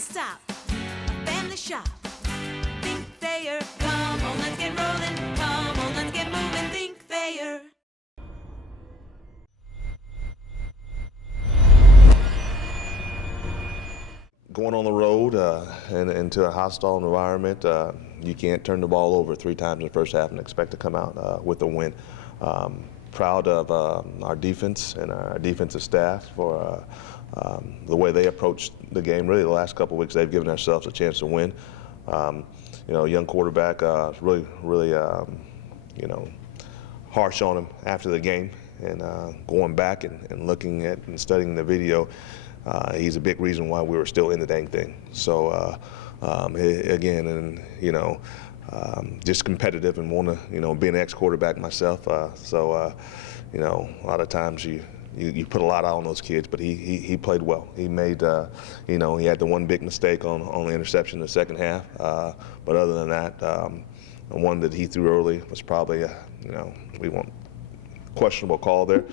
stop. A family shop. Think Thayer. Come on, let's get rolling. Come on, let's get moving. Think Thayer. Going on the road and into a hostile environment, you can't turn the ball over 3 times in the first half and expect to come out with a win. Proud of our defense and our defensive staff for the way they approached the game. Really, the last couple of weeks, they've given themselves a chance to win. Young quarterback, really, harsh on him after the game, and going back and looking at and studying the video. He's a big reason why we were still in the dang thing. So again, and just competitive and want to, be an ex-quarterback myself. So a lot of times you put a lot out on those kids, but he played well. He made, he had the one big mistake on the interception in the second half. But other than that, the one that he threw early was probably, we want questionable call there.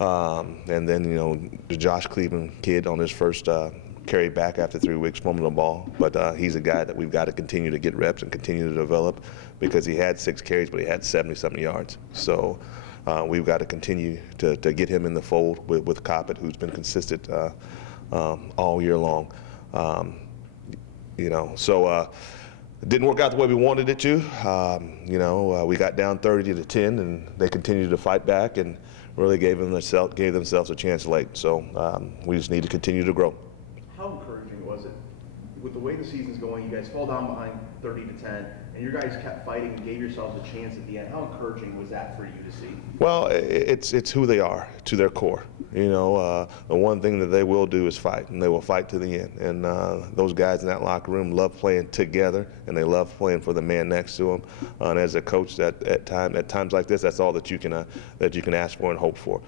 And then, the Josh Cleveland kid on his first carry back after 3 weeks, fumbling the ball. But he's a guy that we've got to continue to get reps and continue to develop, because he had 6 carries, but he had 70-something yards. So we've got to continue to get him in the fold with Coppett, who's been consistent all year long. So it didn't work out the way we wanted it to. We got down 30-10, and they continued to fight back and really gave themselves a chance late. So we just need to continue to grow. How encouraging was it? With the way the season's going, you guys fall down behind 30-10, and you guys kept fighting and gave yourselves a chance at the end. How encouraging was that for you to see? Well, it's who they are, to their core. The one thing that they will do is fight, and they will fight to the end. And those guys in that locker room love playing together, and they love playing for the man next to them. And as a coach, at times like this, that's all that you can ask for and hope for.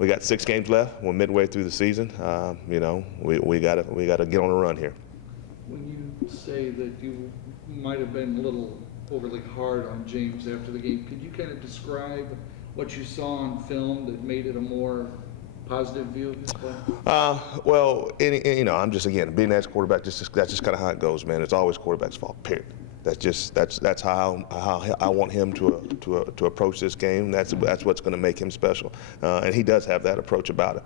We got 6 games left. We're midway through the season. We gotta get on a run here. When you say that you might have been a little overly hard on James after the game, could you kind of describe what you saw on film that made it a more positive view of his play? Well, I'm just, again, being an ex-quarterback, that's just kind of how it goes, man. It's always quarterback's fault, period. That's how I want him to approach this game. That's what's going to make him special, and he does have that approach about it.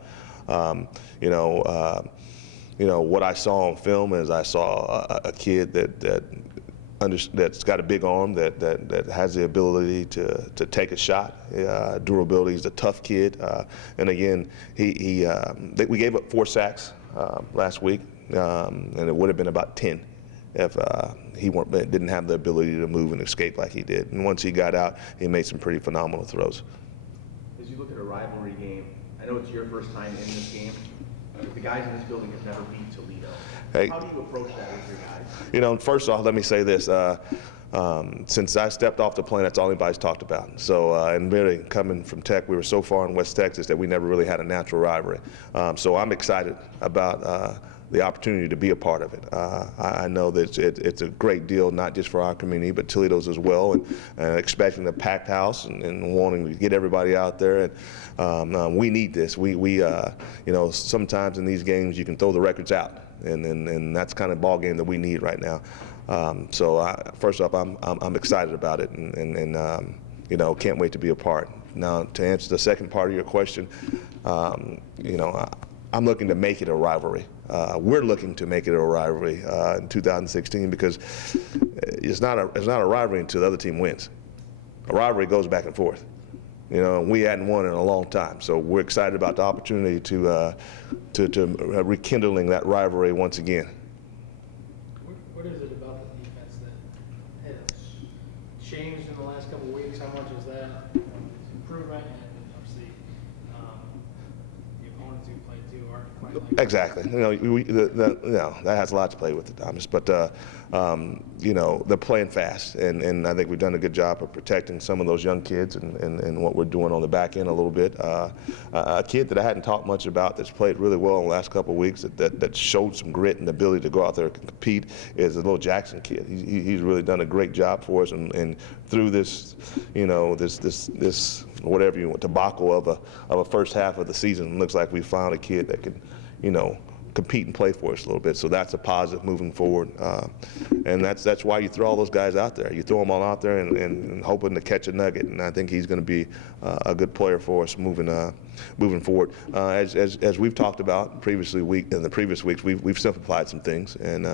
What I saw on film is I saw a kid that's got a big arm, that has the ability to take a shot. Durability. He's a tough kid, and again, we gave up 4 sacks last week, and it would have been about 10 if he didn't have the ability to move and escape like he did. And once he got out, he made some pretty phenomenal throws. As you look at a rivalry game, I know it's your first time in this game. The guys in this building have never beat Toledo. Hey, how do you approach that with your guys? First off, let me say this. Since I stepped off the plane, that's all anybody's talked about. So, and really coming from Tech, we were so far in West Texas that we never really had a natural rivalry. So I'm excited about the opportunity to be a part of it. I know that it's a great deal, not just for our community, but Toledo's as well, and expecting a packed house and wanting to get everybody out there. And we need this. We sometimes in these games you can throw the records out, and that's kind of ball game that we need right now. First off, I'm excited about it, and can't wait to be a part. Now, to answer the second part of your question, I'm looking to make it a rivalry. We're looking to make it a rivalry in 2016, because it's not a rivalry until the other team wins. A rivalry goes back and forth. We hadn't won in a long time, so we're excited about the opportunity to rekindling that rivalry once again. What is it about the defense that has changed in the last couple of weeks? How much is that improvement? And obviously, the opponents who play too aren't quite like Exactly. That has a lot to play with it, Thomas. But they're playing fast, and I think we've done a good job of protecting some of those young kids and what we're doing on the back end a little bit. A kid that I hadn't talked much about that's played really well in the last couple of weeks, that showed some grit and ability to go out there and compete, is the little Jackson kid. He's really done a great job for us, and through this, this whatever you want, debacle of a first half of the season, it looks like we found a kid that can, compete and play for us a little bit. So that's a positive moving forward, and that's why you throw all those guys out there. You throw them all out there and hoping to catch a nugget. And I think he's going to be a good player for us moving forward. As we've talked about previously, in the previous weeks, we've simplified some things, and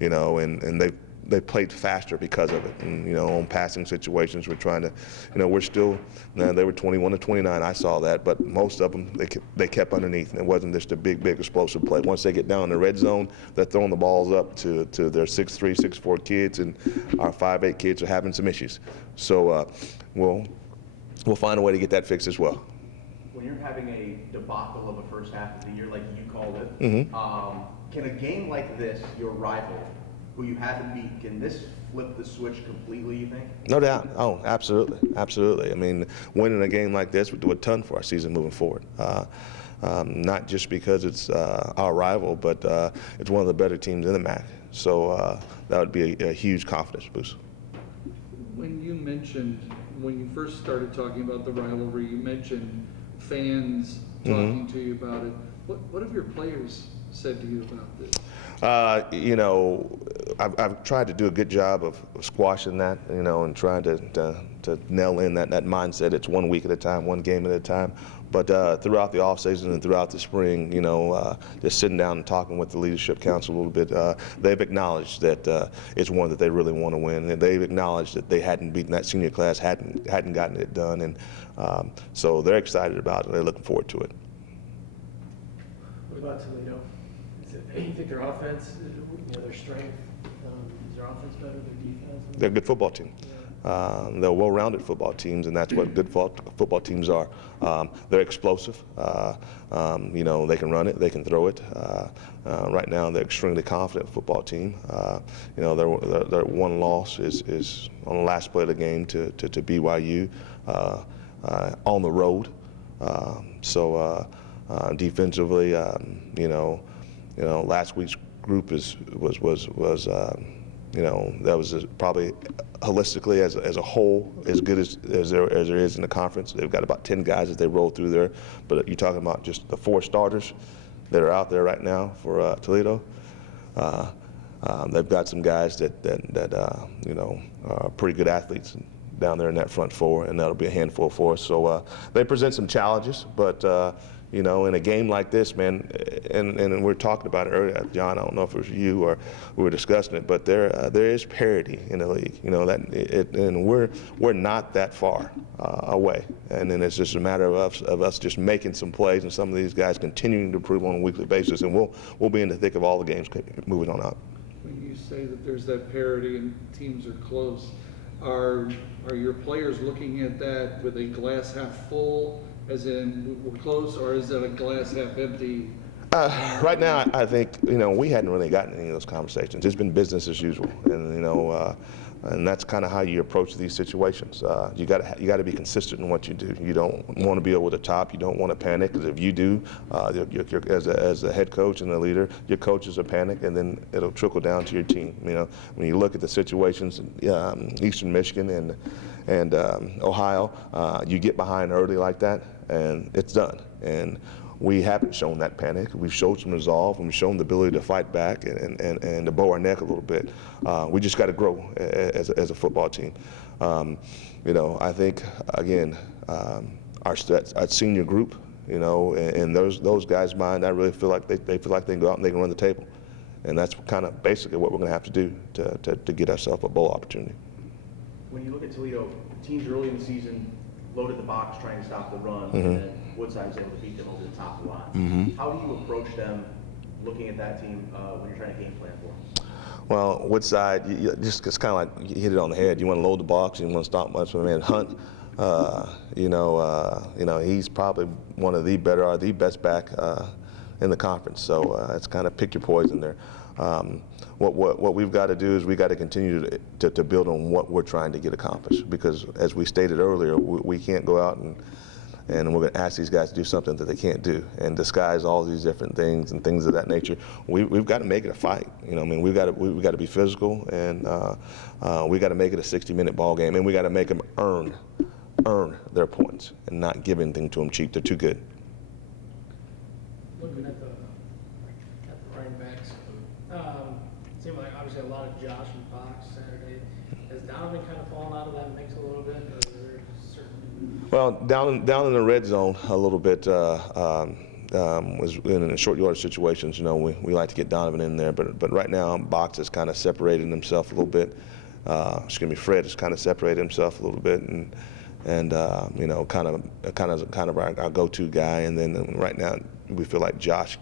you know, and they played faster because of it. And, you know, on passing situations, we're trying to, you know, we're still, they were 21 to 29, I saw that, but most of them, they kept underneath, and it wasn't just a big explosive play. Once they get down in the red zone, they're throwing the balls up to their 6'3", 6'4" kids, and our 5'8" kids are having some issues. So we'll find a way to get that fixed as well. When you're having a debacle of a first half of the year, like you called it, can a game like this, your rival, who you haven't beat, can this flip the switch completely, you think? No doubt. Oh, absolutely. Absolutely. I mean, winning a game like this would do a ton for our season moving forward. Not just because it's our rival, but it's one of the better teams in the MAC. So that would be a huge confidence boost. When you first started talking about the rivalry, you mentioned fans talking to you about it. What have your players said to you about this? You know, I've tried to do a good job of squashing that, you know, and trying to nail in that mindset. It's 1 week at a time, one game at a time. But throughout the offseason and throughout the spring, you know, just sitting down and talking with the leadership council a little bit, they've acknowledged that it's one that they really want to win, and they've acknowledged that they hadn't beaten that senior class, hadn't gotten it done, and so they're excited about it. They're looking forward to it. What about Toledo? You think their offense, you know, their strength, is their offense better, their defense? They're a good football team. They're well-rounded football teams, and that's what good football teams are. They're explosive. You know, they can run it, they can throw it. Right now, they're extremely confident football team. You know, their one loss is on the last play of the game to BYU on the road. So defensively, you know, last week's group was you know, that was probably holistically as a whole as good as there is in the conference. They've got about 10 guys that they roll through there, but you're talking about just the 4 starters that are out there right now for Toledo. They've got some guys that you know, are pretty good athletes down there in that front 4, and that'll be a handful for us. So they present some challenges, but you know, in a game like this, man, and we're talking about it earlier, John, I don't know if it was you or we were discussing it, but there is parity in the league, you know, and we're not that far away, and then it's just a matter of us just making some plays, and some of these guys continuing to improve on a weekly basis, and we'll be in the thick of all the games moving on out. When you say that there's that parity and teams are close, are your players looking at that with a glass half full, as in we're close, or is it a glass half empty? Right now, I think, you know, we hadn't really gotten any of those conversations. It's been business as usual, and you know, and that's kind of how you approach these situations. You got to be consistent in what you do. You don't want to be over the top. You don't want to panic, because if you do, as a head coach and a leader, your coaches will panic, and then it'll trickle down to your team. You know, when you look at the situations in Eastern Michigan and Ohio, you get behind early like that, and it's done. And we haven't shown that panic. We've shown some resolve, and we've shown the ability to fight back and to bow our neck a little bit. We just got to grow as a football team. You know, I think, again, our senior group, you know, and those guys' mind, I really feel like they feel like they can go out and they can run the table. And that's kind of basically what we're going to have to do to get ourselves a bowl opportunity. When you look at Toledo, teams early in the season loaded the box trying to stop the run, and then Woodside was able to beat them over the top of the line. How do you approach them looking at that team when you're trying to game plan for them? Well, Woodside, it's kind of like you hit it on the head. You want to load the box, you want to stop much of a man. Hunt, you know, he's probably one of the better, or the best back in the conference. So it's kind of pick your poison there. What we've got to do is we got to continue to build on what we're trying to get accomplished, because as we stated earlier, we can't go out and we're going to ask these guys to do something that they can't do and disguise all these different things and things of that nature. We've got to make it a fight. You know, I mean, we've got to be physical, and we got to make it a 60-minute ball game, and we got to make them earn their points and not give anything to them cheap. They're too good. Looking at the Seemed like obviously a lot of Josh and Fox Saturday. Has Donovan kind of fallen out of that mix a little bit, or is there certain? Well, down in the red zone a little bit was in the short yardage situations. You know, we like to get Donovan in there, but right now Box has kind of separated himself a little bit. Fred has kind of separated himself a little bit, and you know, kind of our go-to guy. And then right now we feel like Josh,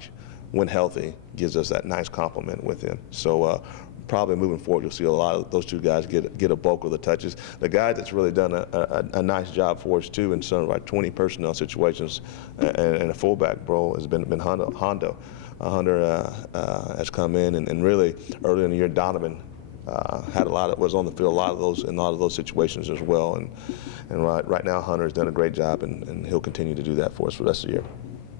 when healthy, gives us that nice complement with him. So probably moving forward, you'll see a lot of those two guys get a bulk of the touches. The guy that's really done a nice job for us too in some of our 20 personnel situations and a fullback role has been Hondo. Hunter has come in and really early in the year Donovan was on the field in a lot of those situations as well. And right now Hunter has done a great job and he'll continue to do that for us for the rest of the year.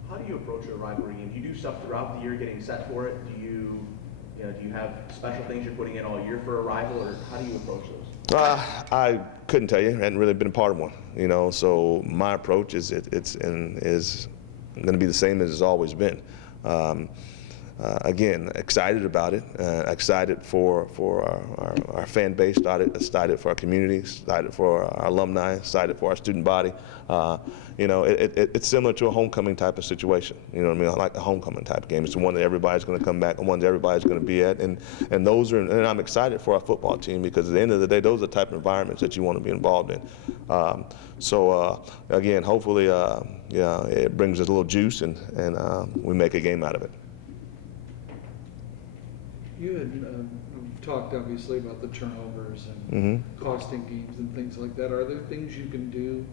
How do you approach a rivalry game? Do you do stuff throughout the year getting set for it? Do you have special things you're putting in all year for a rival, or how do you approach those? I couldn't tell you. I hadn't really been a part of one, you know. So my approach is going to be the same as it's always been. Again, excited about it. Excited for our fan base. Excited for our community. Excited for our alumni. Excited for our student body. You know, it's similar to a homecoming type of situation. You know what I mean? I like a homecoming type of game. It's the one that everybody's going to come back, the one that everybody's going to be at, and I'm excited for our football team because at the end of the day, those are the type of environments that you want to be involved in. Again, hopefully, it brings us a little juice and we make a game out of it. You had talked obviously about the turnovers and costing games and things like that. Are there things you can do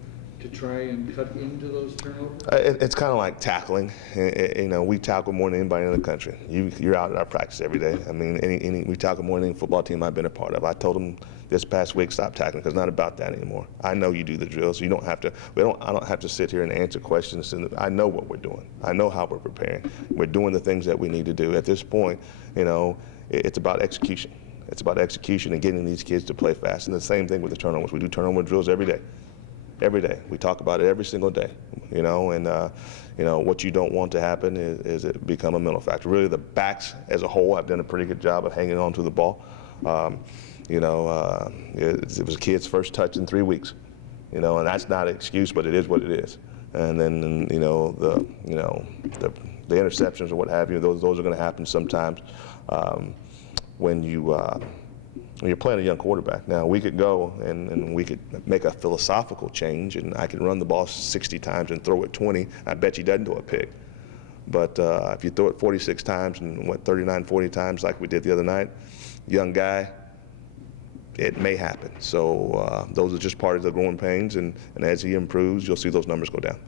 to try and cut into those turnovers? It's kind of like tackling. You know, we tackle more than anybody in the country. You're out at our practice every day. I mean, we tackle more than any football team I've been a part of. I told them this past week, stop tackling, because it's not about that anymore. I know you do the drills, so you don't have to. I don't have to sit here and answer questions. And I know what we're doing. I know how we're preparing. We're doing the things that we need to do. At this point, you know, it's about execution. It's about execution and getting these kids to play fast. And the same thing with the turnovers. We do turnover drills every day. Every day. We talk about it every single day, you know, and you know, what you don't want to happen is it become a mental factor. Really, the backs as a whole have done a pretty good job of hanging on to the ball. You know, it was a kid's first touch in 3 weeks, you know, and that's not an excuse, but it is what it is. And then, you know, the interceptions or what have you, those are going to happen sometimes when you're playing a young quarterback. Now, we could go and we could make a philosophical change, and I could run the ball 60 times and throw it 20. I bet you doesn't do a pick. But if you throw it 46 times and 39, 40 times like we did the other night, young guy, it may happen. So those are just part of the growing pains, and as he improves, you'll see those numbers go down.